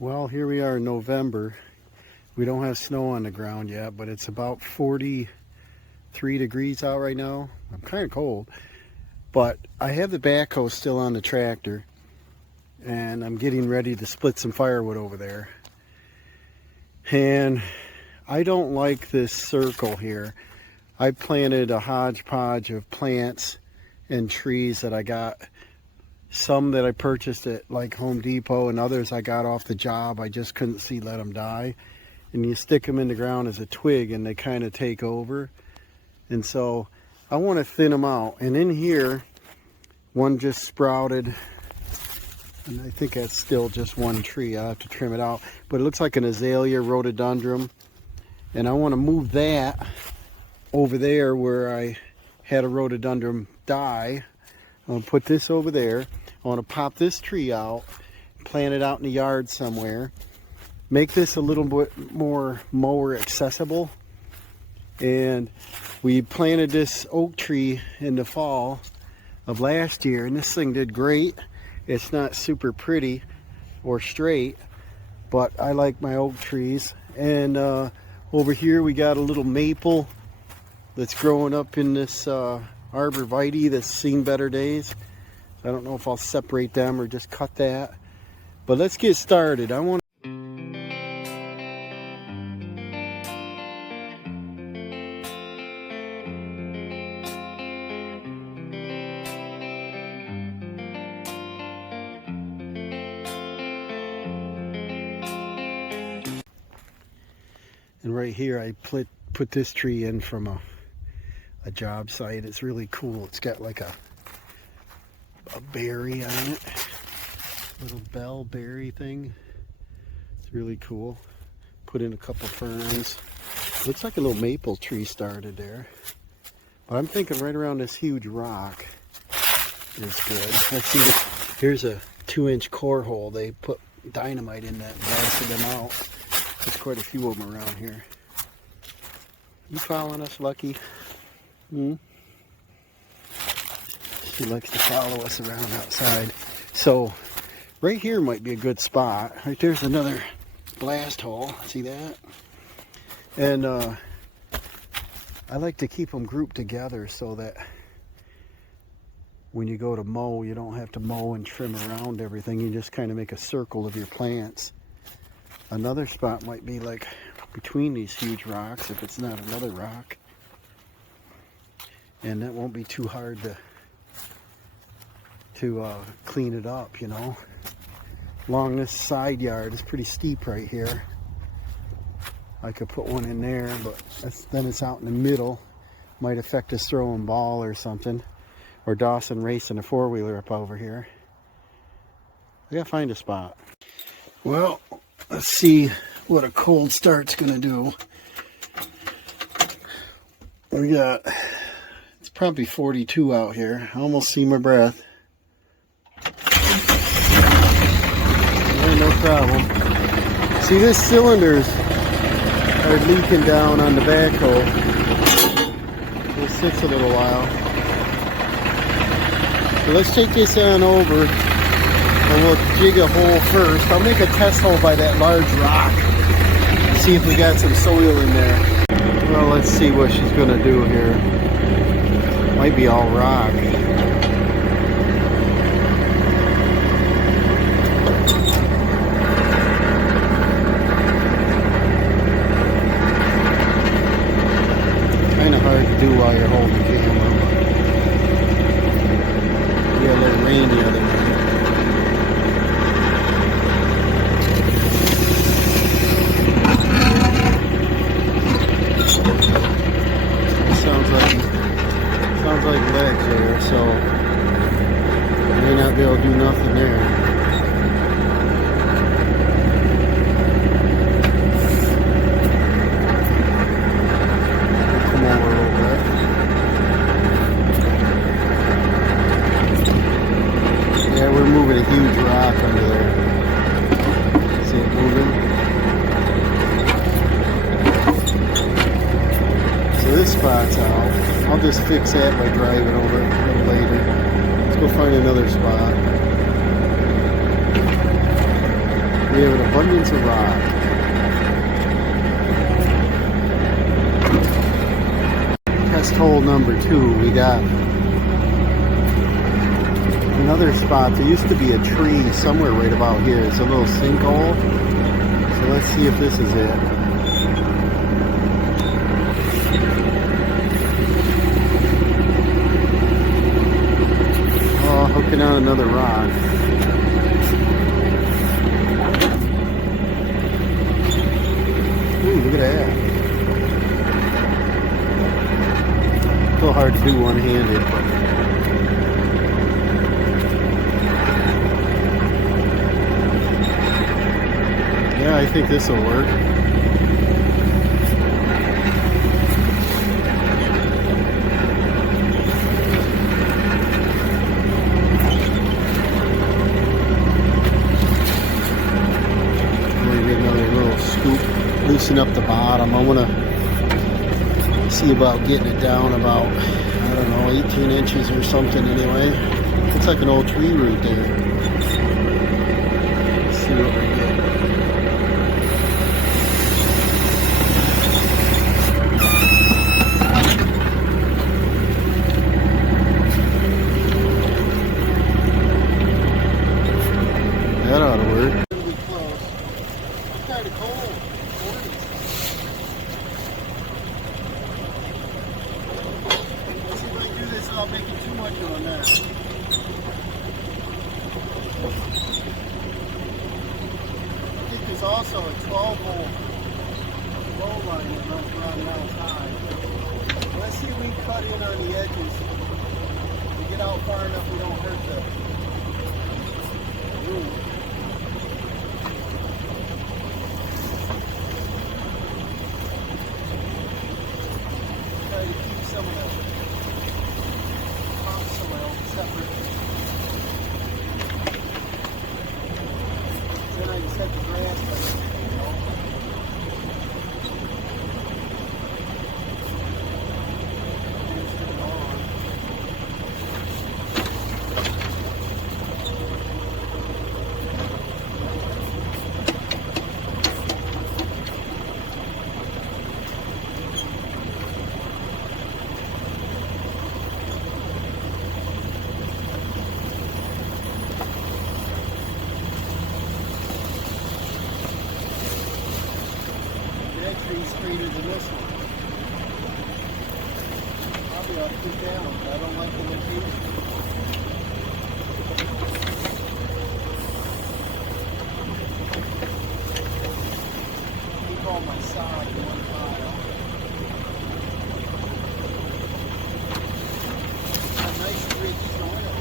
Well, here we are in November. We don't have snow on the ground yet, but it's about 43 degrees out right now. I'm kind of cold, but I have the backhoe still on the tractor, and I'm getting ready to split some firewood over there. And I don't like this circle here. I planted a hodgepodge of plants and trees that I got. Some that I purchased at like Home Depot, and others I got off the job. I just couldn't let them die. And you stick them in the ground as a twig and they kind of take over. And so I want to thin them out. And in here, one just sprouted. And I think that's still just one tree. I'll have to trim it out. But it looks like an azalea rhododendron. And I want to move that over there where I had a rhododendron die. I'm going to put this over there. I want to pop this tree out, plant it out in the yard somewhere, make this a little bit more mower accessible. And we planted this oak tree in the fall of last year, and this thing did great. It's not super pretty or straight, but I like my oak trees. And over here we got a little maple that's growing up in this arborvitae that's seen better days. I don't know if I'll separate them or just cut that, but let's get started. I want and right here I put this tree in from a job site. It's really cool. It's got like a berry on it, little bell berry thing. It's really cool. Put in a couple ferns. Looks like a little maple tree started there, but I'm thinking right around this huge rock is good. Let's see, here's a 2-inch core hole. They put dynamite in that and blasted them out. There's quite a few of them around here. You following us, Lucky? She likes to follow us around outside. So right here might be a good spot. Right there's another blast hole. See that? And I like to keep them grouped together so that when you go to mow, you don't have to mow and trim around everything. You just kind of make a circle of your plants. Another spot might be like between these huge rocks, if it's not another rock. And that won't be too hard to clean it up, you know. Along this side yard, it's pretty steep right here. I could put one in there, but then it's out in the middle. Might affect us throwing ball or something. Or Dawson racing a four-wheeler up over here. I gotta find a spot. Well, let's see what a cold start's gonna do. We got, it's probably 42 out here. I almost see my breath. No problem. See, these cylinders are leaking down on the backhoe. It sits a little while. So let's take this on over and we'll jig a hole first. I'll make a test hole by that large rock. See if we got some soil in there. Well, let's see what she's gonna do here. Might be all rock. Hard to do while you're holding the camera. We had a little rain the other night. Sounds like legs there, so may not be able to do nothing there. We're moving a huge rock under there. See it moving? So this spot's out. I'll just fix that by driving over it a little later. Let's go find another spot. We have an abundance of rock. Test hole number 2, we got another spot. There used to be a tree somewhere right about here. It's a little sinkhole. So let's see if this is it. Oh, hooking on another rock. Ooh, look at that. A little hard to do one-handed, but yeah, I think this will work. I'm gonna get another little scoop, loosen up the bottom. I want to see about getting it down about, I don't know, 18 inches or something anyway. Looks like an old tree root there. Let's see what we get. That ought to work. Really close. It's kind of cold. 40s. Let's see if I can do this without making too much of a mess. I think there's also a 12-hole low line that runs around the outside. Let's see if we can cut in on the edges. If we get out far enough, we don't hurt the root. Try to keep some of the topsoil separate. Then I can set the grass better, you know. Just get it on. That tree's straighter than this one. Probably ought to put down, but I don't like the location. Keep all my sod in one pile. A nice rich soil.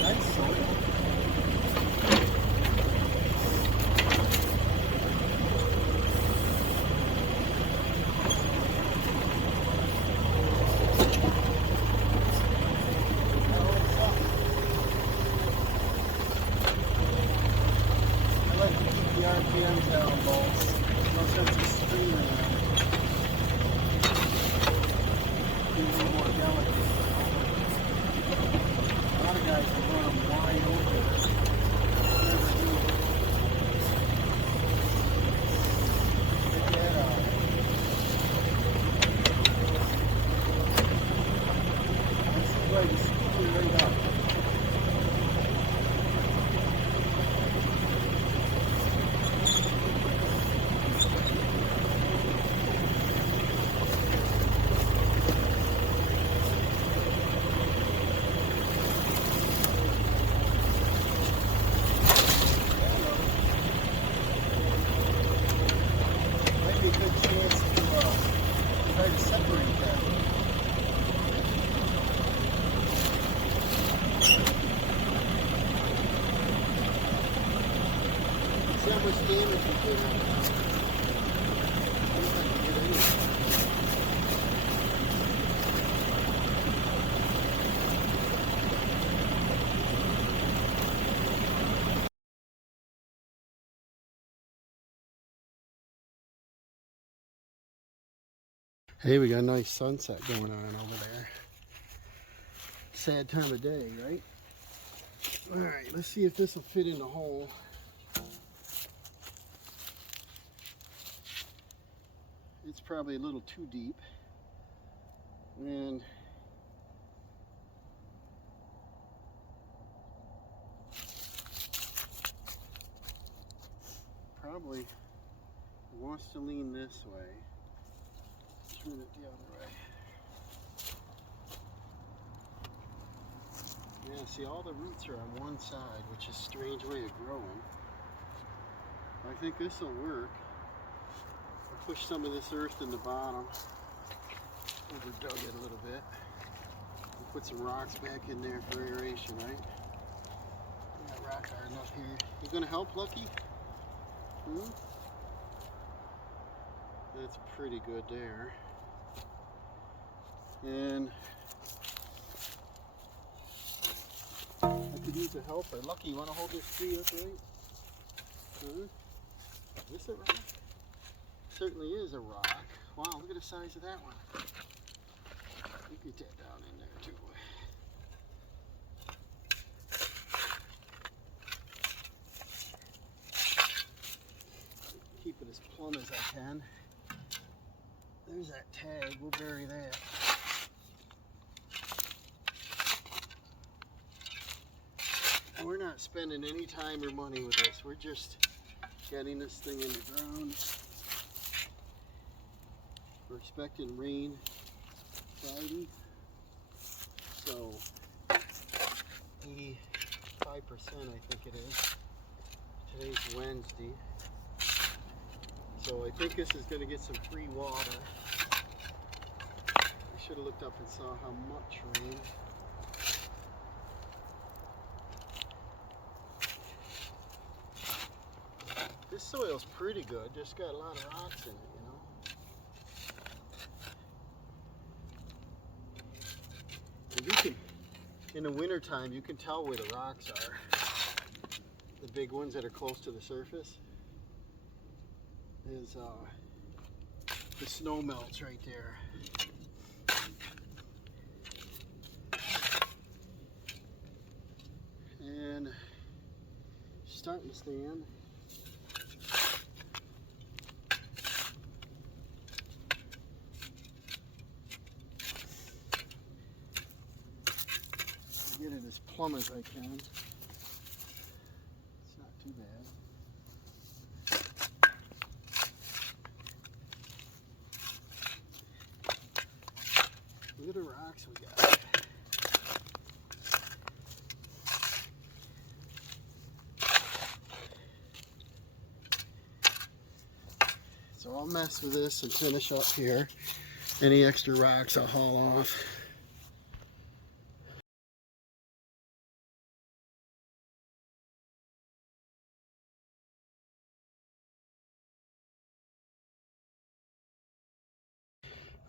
Nice soil. I like to keep the RPMs down, boss. No sense of screaming. Be a little more delicate. A lot of guys will run them wide open. Never do. Get that out. Let's see if I can scoop it right up. See how much damage we did on it. I don't think we did anything. Hey, we got a nice sunset going on over there. Sad time of day, right? All right, let's see if this will fit in the hole. It's probably a little too deep. And probably wants to lean this way. Turn it the other way. Yeah, see, all the roots are on one side, which is a strange way of growing. I think this will work. I'll push some of this earth in the bottom. Overdug it a little bit. We'll put some rocks back in there for aeration, right? We got rock hard enough here. You gonna help, Lucky? Hmm? That's pretty good there. And I could use a helper. Lucky, you want to hold this tree up, right? Is this a rock? Certainly is a rock. Wow, look at the size of that one. You get that down in there too. Keep it as plumb as I can. There's that tag. We'll bury that. And we're not spending any time or money with this. We're just getting this thing in the ground. We're expecting rain Friday. So 85%, I think it is. Today's Wednesday. So I think this is going to get some free water. I should have looked up and saw how much rain. This soil's pretty good, just got a lot of rocks in it, you know. And you can, in the winter time, you can tell where the rocks are. The big ones that are close to the surface. Is the snow melts right there. And starting to stand. Get it as plumb as I can. It's not too bad. Look at the rocks we got. So I'll mess with this and finish up here. Any extra rocks I'll haul off.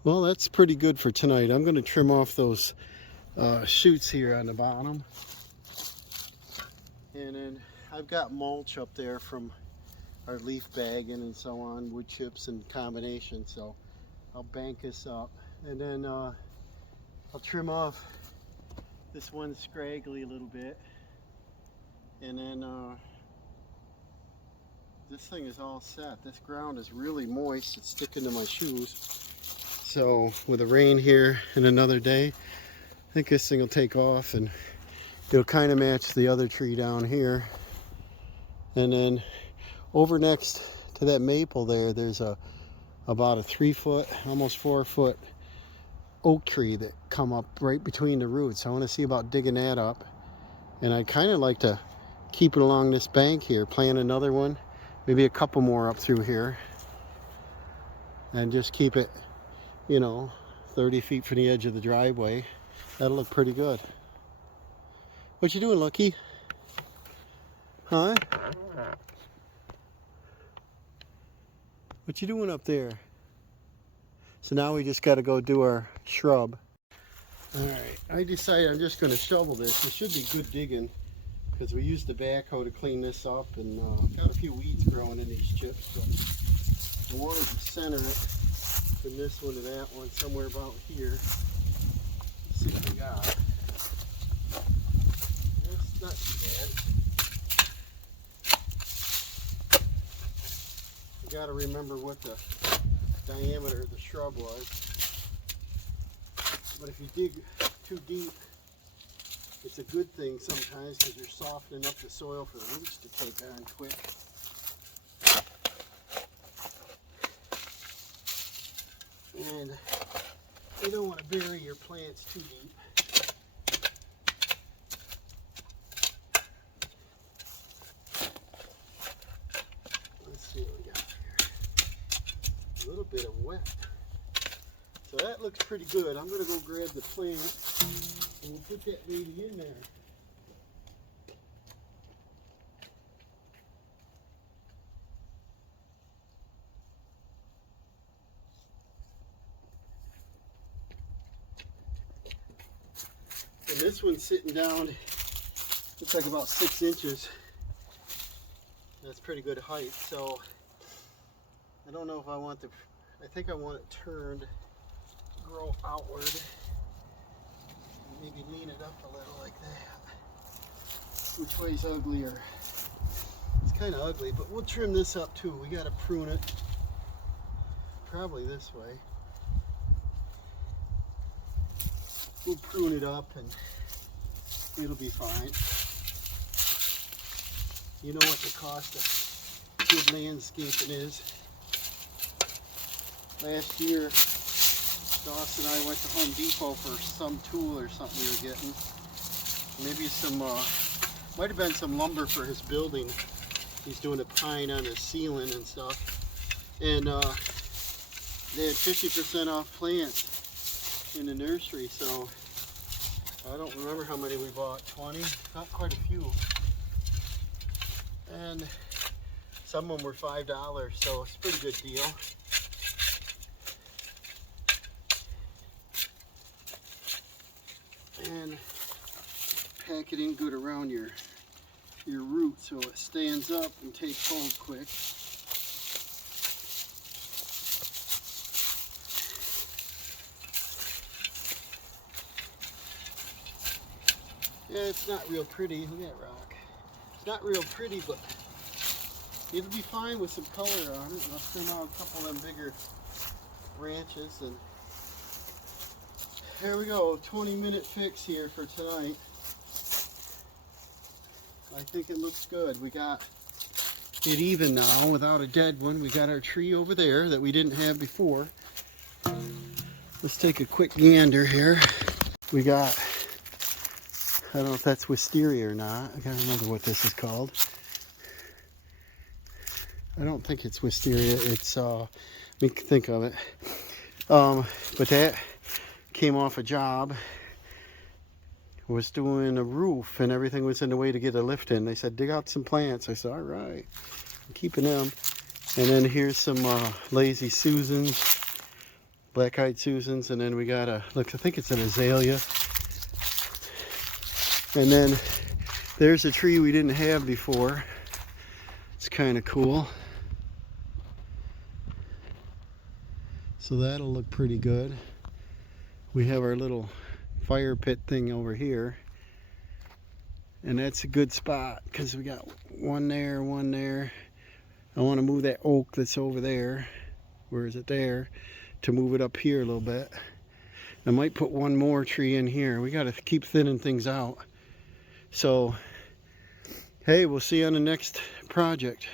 Well, that's pretty good for tonight. I'm going to trim off those shoots here on the bottom. And then I've got mulch up there from our leaf bagging and so on, wood chips and combination. So I'll bank this up. And then I'll trim off this one scraggly a little bit. And then this thing is all set. This ground is really moist. It's sticking to my shoes. So with the rain here in another day, I think this thing will take off and it'll kind of match the other tree down here. And then over next to that maple there, there's about a 3 foot, almost 4 foot oak tree that come up right between the roots. I want to see about digging that up. And I'd kind of like to keep it along this bank here, plant another one, maybe a couple more up through here. And just keep it, you know, 30 feet from the edge of the driveway. That'll look pretty good. What you doing, Lucky? Huh? What you doing up there? So now we just got to go do our shrub. Alright, I decided I'm just going to shovel this. It should be good digging because we used the backhoe to clean this up, and got a few weeds growing in these chips. But I wanted to center it from this one to that one, somewhere about here. Let's see what we got. That's not too bad. You got to remember what the diameter of the shrub was. But if you dig too deep, it's a good thing sometimes because you're softening up the soil for the roots to take on quick. And you don't want to bury your plants too deep. Let's see what we got here. A little bit of wet. So that looks pretty good. I'm going to go grab the plant and we'll put that baby in there. And this one's sitting down, looks like about 6 inches. That's pretty good height. So I don't know if I want to, I think I want it turned, grow outward. Maybe lean it up a little like that. Which way's uglier? It's kind of ugly, but we'll trim this up too. We got to prune it. Probably this way. We'll prune it up and it'll be fine. You know what the cost of good landscaping is. Last year, Doss and I went to Home Depot for some tool or something we were getting. Maybe some, might have been some lumber for his building. He's doing a pine on his ceiling and stuff. And they had 50% off plants in the nursery, so I don't remember how many we bought, 20? Not quite a few. And some of them were $5, so it's a pretty good deal. And pack it in good around your root so it stands up and takes hold quick. Yeah, it's not real pretty. Look at that rock. It's not real pretty, but it'll be fine with some color on it. I'll trim out a couple of them bigger branches, and here we go, 20-minute fix here for tonight. I think it looks good. We got it even now without a dead one. We got our tree over there that we didn't have before. Let's take a quick gander here. We got, I don't know if that's wisteria or not. I gotta remember what this is called. I don't think it's wisteria. It's, let me think of it. But that came off a job, was doing a roof, and everything was in the way to get a lift in. They said, dig out some plants. I said, all right, I'm keeping them. And then here's some lazy Susans, black-eyed Susans, and then we got a, look, I think it's an azalea. And then there's a tree we didn't have before. It's kind of cool. So that'll look pretty good. We have our little fire pit thing over here, and that's a good spot because we got one there, one there. I want to move that oak that's over there, where is it there, to move it up here a little bit. I might put one more tree in here. We got to keep thinning things out. So hey, we'll see you on the next project.